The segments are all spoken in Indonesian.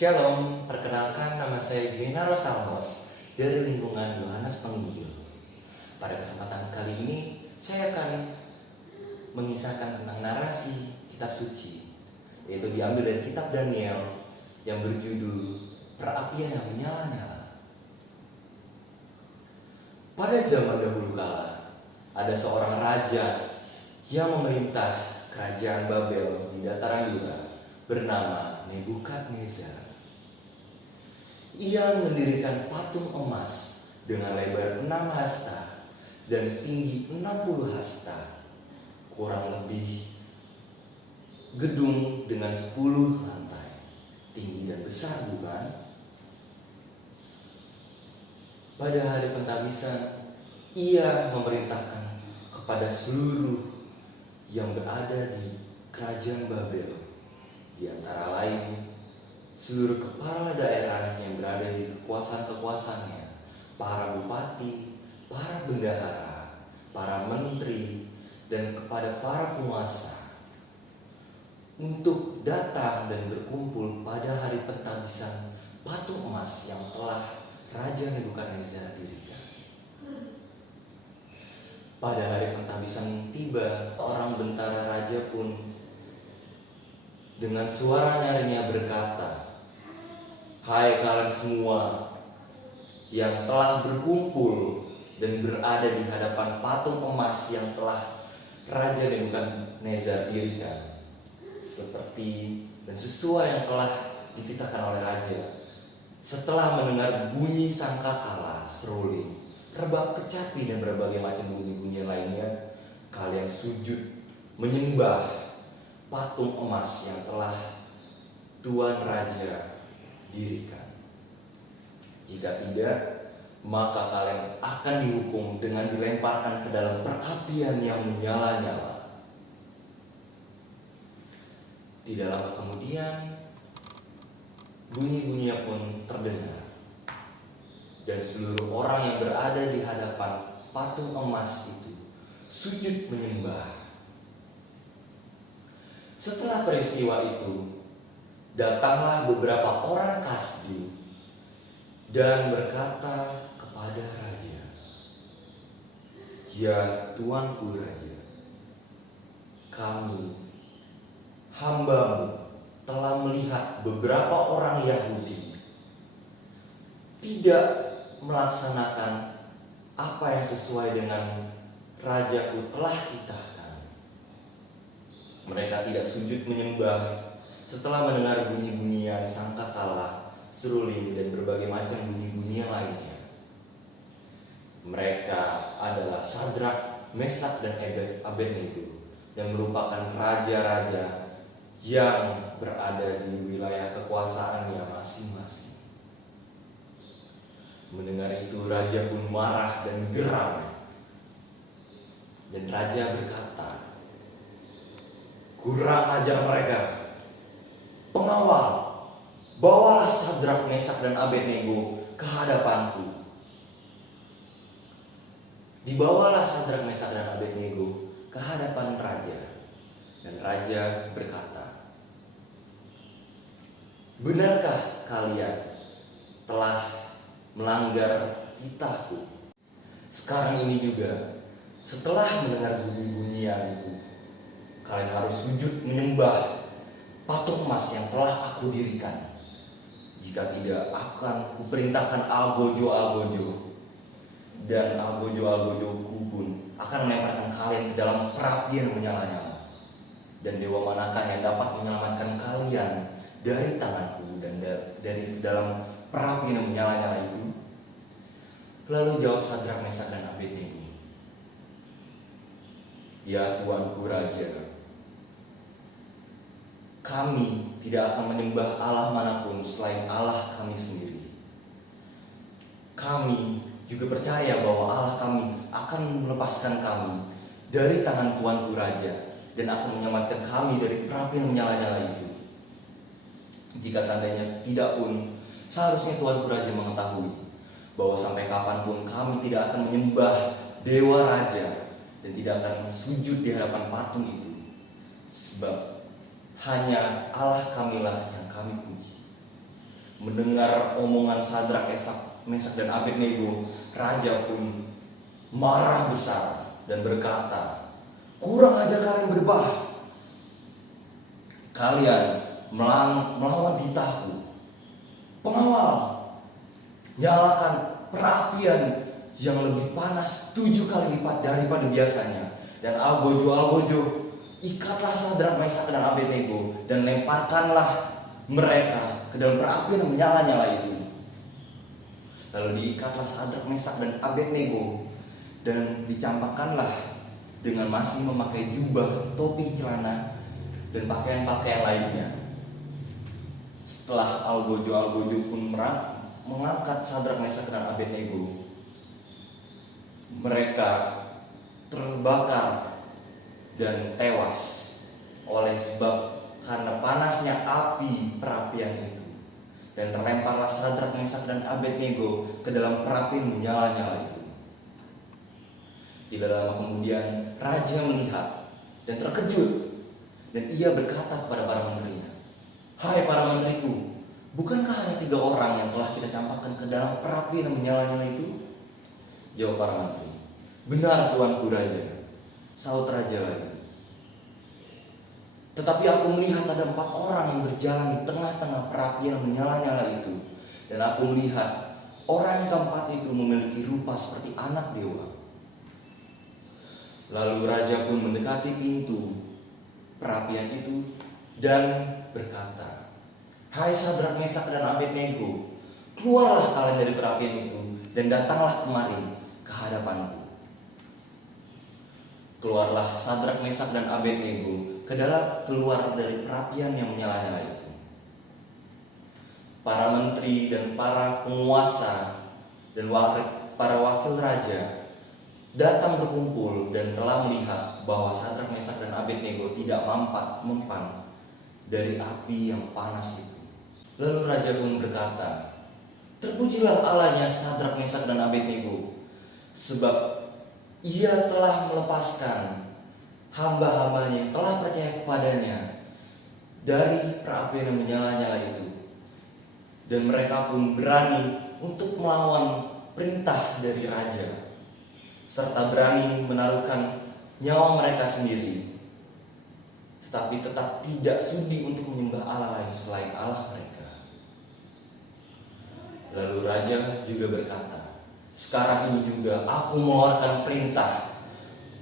Shalom, perkenalkan nama saya Genaro Salmos dari lingkungan Yohanes Penginjil. Pada kesempatan kali ini, saya akan mengisahkan tentang narasi kitab suci, yaitu diambil dari kitab Daniel yang berjudul Perapian yang Menyala-nyala. Pada zaman dahulu kala, ada seorang raja yang memerintah kerajaan Babel di dataran Yuda bernama Nebukadnezar. Ia mendirikan patung emas dengan lebar 6 hasta dan tinggi 60 hasta, kurang lebih gedung dengan 10 lantai, tinggi dan besar bukan? Pada hari pentabisan, ia memerintahkan kepada seluruh yang berada di kerajaan Babel, di antara lain seluruh kepala daerah yang berada di kekuasaan-kekuasaannya, para bupati, para bendahara, para menteri, dan kepada para penguasa, untuk datang dan berkumpul pada hari pentabisan patung emas yang telah Raja Nebukadnezar dirikan. Pada hari pentabisan tiba, seorang bentara raja pun dengan suara nyaringnya berkata, "Hai kalian semua yang telah berkumpul dan berada di hadapan patung emas yang telah Raja Nebukadnezar dirikan, seperti dan sesuai yang telah dititahkan oleh raja. Setelah mendengar bunyi sangkakala, seruling, rebab kecapi dan berbagai macam bunyi-bunyi lainnya, kalian sujud menyembah patung emas yang telah Tuan Raja dirikan. Jika tidak, maka kalian akan dihukum dengan dilemparkan ke dalam perapian yang menyala-nyala." Tidak lama kemudian, bunyi-bunyinya pun terdengar, dan seluruh orang yang berada di hadapan patung emas itu sujud menyembah. Setelah peristiwa itu, datanglah beberapa orang Kasdi dan berkata kepada raja, "Ya tuanku raja, kami hambamu telah melihat beberapa orang Yahudi tidak melaksanakan apa yang sesuai dengan rajaku telah titahkan. Mereka tidak sujud menyembah setelah mendengar bunyi-bunyian sangkakala, seruling, dan berbagai macam bunyi-bunyi yang lainnya. Mereka adalah Sadrak, Mesak, dan Abednego, dan merupakan raja-raja yang berada di wilayah kekuasaannya masing-masing." Mendengar itu, raja pun marah dan geram, dan raja berkata, "Kurang ajar mereka. Pengawal, bawalah Sadrak, Mesak, dan Abednego ke hadapanku." Dibawalah Sadrak, Mesak, dan Abednego ke hadapan raja, dan raja berkata, "Benarkah kalian telah melanggar titahku? Sekarang ini juga, setelah mendengar bunyi-bunyian itu, kalian harus sujud menyembah patung emas yang telah aku dirikan. Jika tidak, akan kuperintahkan algojo-algojo, dan algojo-algojoku pun akan melemparkan kalian ke dalam perapian yang menyala-nyala. Dan dewa manakah yang dapat menyelamatkan kalian dari tanganku dan dari dalam perapian yang menyala-nyala itu?" Lalu jawab Sadrak, Mesak, dan Abednego, "Ya tuanku raja, kami tidak akan menyembah Allah manapun selain Allah kami sendiri. Kami juga percaya bahwa Allah kami akan melepaskan kami dari tangan tuanku raja dan akan menyelamatkan kami dari perapian menyala-nyala itu. Jika seandainya tidak pun, seharusnya tuanku raja mengetahui bahwa sampai kapanpun kami tidak akan menyembah dewa raja dan tidak akan sujud di hadapan patung itu, sebab hanya Allah kamilah yang kami puji. mendengar omongan Sadrak, Mesak dan Abednego, raja pun marah besar dan berkata, "Kurang ajar kalian berdebah. Kalian melawan titahku. Pengawal, nyalakan perapian yang lebih panas 7 kali lipat daripada biasanya. Dan Algojo, ikatlah Sadrak, Mesak dan Abednego dan lemparkanlah mereka ke dalam perapian yang menyala-nyala itu." Lalu diikatlah Sadrak, Mesak dan Abednego dan dicampakkanlah dengan masih memakai jubah, topi, celana, dan pakaian-pakaian lainnya. Setelah Algojo pun mengangkat Sadrak, Mesak dan Abednego, mereka terbakar dan tewas oleh sebab karena panasnya api perapian itu. Dan terlemparlah Sadrak, Mesak dan Abednego ke dalam perapian menyala-nyala itu. Tidak lama kemudian raja melihat dan terkejut, dan ia berkata kepada para menterinya, "Hai para menteriku, bukankah hanya 3 orang yang telah kita campakkan ke dalam perapian yang menyala-nyala itu?" Jawab para menteri, "Benar tuanku raja." Saut raja lagi, "Tetapi aku melihat ada 4 orang yang berjalan di tengah-tengah perapian yang menyala-nyala itu. Dan aku melihat orang yang keempat itu memiliki rupa seperti anak dewa." Lalu raja pun mendekati pintu perapian itu dan berkata, "Hai Sadrak, Mesak dan Abednego, keluarlah kalian dari perapian itu dan datanglah kemari ke hadapanku." Keluarlah Sadrak, Mesak dan Abednego keluar dari perapian yang menyala-nyala itu. Para menteri dan para penguasa dan para wakil raja datang berkumpul dan telah melihat bahwa Sadrak, Mesak dan Abednego tidak mempan dari api yang panas itu. Lalu raja pun berkata, "Terpujilah Allahnya Sadrak, Mesak dan Abednego, sebab ia telah melepaskan hamba-hambanya yang telah percaya kepadanya dari perapian yang menyala-nyala itu. Dan mereka pun berani untuk melawan perintah dari raja, serta berani menaruhkan nyawa mereka sendiri, tetapi tetap tidak sudi untuk menyembah Allah lain selain Allah mereka." Lalu raja juga berkata, "Sekarang ini juga aku mengeluarkan perintah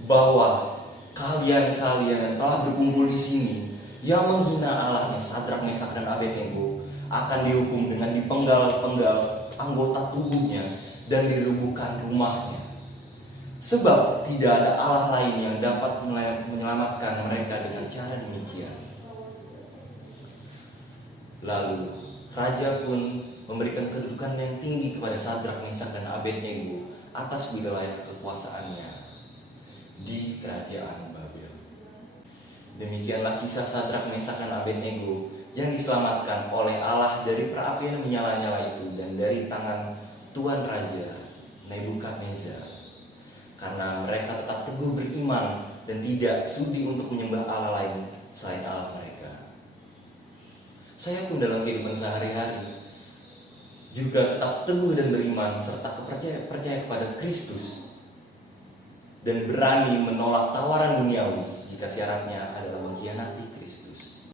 bahwa kalian yang telah berkumpul di sini yang menghina Allahnya Sadrak, Mesak dan Abednego akan dihukum dengan dipenggal-penggal anggota tubuhnya dan dirubuhkan rumahnya. Sebab tidak ada Allah lain yang dapat menyelamatkan mereka dengan cara demikian." Lalu raja pun memberikan kedudukan yang tinggi kepada Sadrak, Mesak dan Abednego atas wilayah kekuasaannya di kerajaan Babel. Demikianlah kisah Sadrak, Mesak dan Abednego yang diselamatkan oleh Allah dari perapian yang menyala-nyala itu dan dari tangan tuan raja Nebukadnezar, karena mereka tetap teguh beriman dan tidak sudi untuk menyembah Allah lain selain Allah mereka. Saya pun dalam kehidupan sehari-hari juga tetap teguh dan beriman serta percaya kepada Kristus dan berani menolak tawaran duniawi jika syaratnya adalah mengkhianati